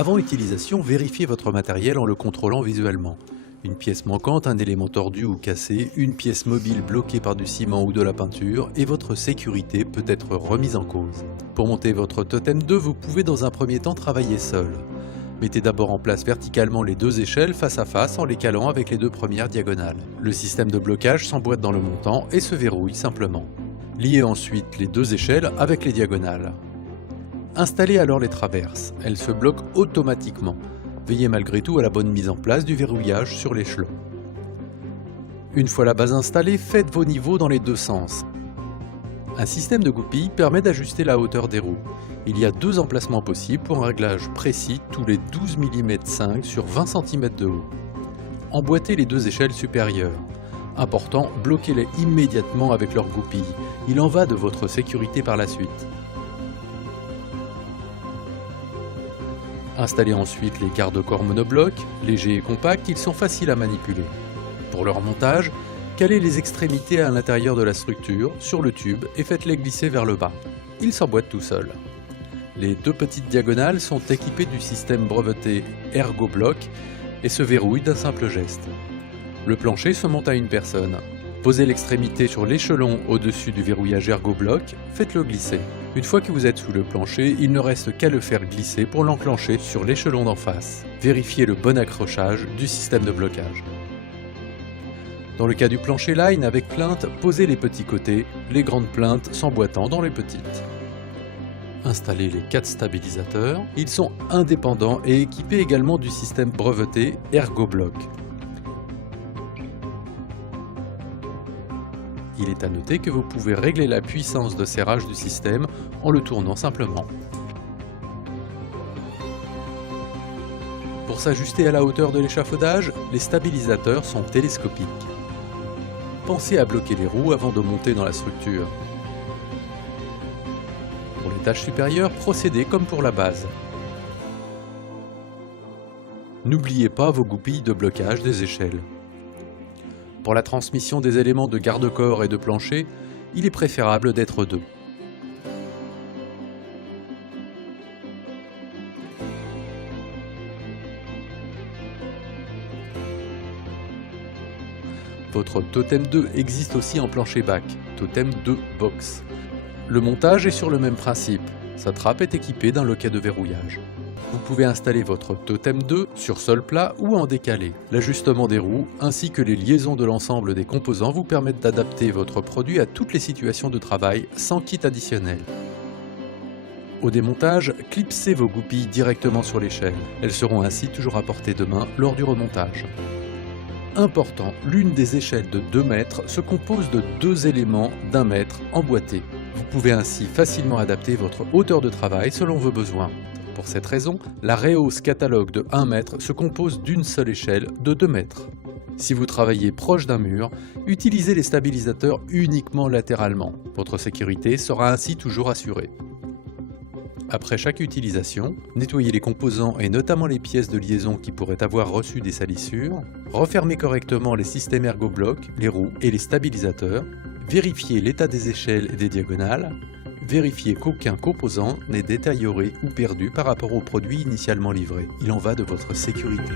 Avant utilisation, vérifiez votre matériel en le contrôlant visuellement. Une pièce manquante, un élément tordu ou cassé, une pièce mobile bloquée par du ciment ou de la peinture, et votre sécurité peut être remise en cause. Pour monter votre Totem 2, vous pouvez dans un premier temps travailler seul. Mettez d'abord en place verticalement les deux échelles face à face en les calant avec les deux premières diagonales. Le système de blocage s'emboîte dans le montant et se verrouille simplement. Liez ensuite les deux échelles avec les diagonales. Installez alors les traverses, elles se bloquent automatiquement. Veillez malgré tout à la bonne mise en place du verrouillage sur l'échelon. Une fois la base installée, faites vos niveaux dans les deux sens. Un système de goupilles permet d'ajuster la hauteur des roues. Il y a deux emplacements possibles pour un réglage précis tous les 12 mm 5 sur 20 cm de haut. Emboîtez les deux échelles supérieures. Important, bloquez-les immédiatement avec leurs goupilles. Il en va de votre sécurité par la suite. Installez ensuite les garde-corps monoblocs, légers et compacts, ils sont faciles à manipuler. Pour leur montage, calez les extrémités à l'intérieur de la structure, sur le tube, et faites-les glisser vers le bas. Ils s'emboîtent tout seuls. Les deux petites diagonales sont équipées du système breveté ErgoBlock et se verrouillent d'un simple geste. Le plancher se monte à une personne. Posez l'extrémité sur l'échelon au-dessus du verrouillage ErgoBlock, faites-le glisser. Une fois que vous êtes sous le plancher, il ne reste qu'à le faire glisser pour l'enclencher sur l'échelon d'en face. Vérifiez le bon accrochage du système de blocage. Dans le cas du plancher line avec plainte, posez les petits côtés, les grandes plaintes s'emboîtant dans les petites. Installez les 4 stabilisateurs. Ils sont indépendants et équipés également du système breveté ErgoBlock. Il est à noter que vous pouvez régler la puissance de serrage du système en le tournant simplement. Pour s'ajuster à la hauteur de l'échafaudage, les stabilisateurs sont télescopiques. Pensez à bloquer les roues avant de monter dans la structure. Pour l'étage supérieur, procédez comme pour la base. N'oubliez pas vos goupilles de blocage des échelles. Pour la transmission des éléments de garde-corps et de plancher, il est préférable d'être deux. Votre Totem 2 existe aussi en plancher bac, Totem 2 Box. Le montage est sur le même principe, sa trappe est équipée d'un loquet de verrouillage. Vous pouvez installer votre Totem 2 sur sol plat ou en décalé. L'ajustement des roues ainsi que les liaisons de l'ensemble des composants vous permettent d'adapter votre produit à toutes les situations de travail sans kit additionnel. Au démontage, clipsez vos goupilles directement sur l'échelle. Elles seront ainsi toujours à portée de main lors du remontage. Important, l'une des échelles de 2 mètres se compose de 2 éléments d'1 mètre emboîtés. Vous pouvez ainsi facilement adapter votre hauteur de travail selon vos besoins. Pour cette raison, la rehausse catalogue de 1 mètre se compose d'une seule échelle de 2 mètres. Si vous travaillez proche d'un mur, utilisez les stabilisateurs uniquement latéralement. Votre sécurité sera ainsi toujours assurée. Après chaque utilisation, nettoyez les composants et notamment les pièces de liaison qui pourraient avoir reçu des salissures, refermez correctement les systèmes ErgoBlock, les roues et les stabilisateurs, vérifiez l'état des échelles et des diagonales, vérifiez qu'aucun composant n'est détérioré ou perdu par rapport au produit initialement livré. Il en va de votre sécurité.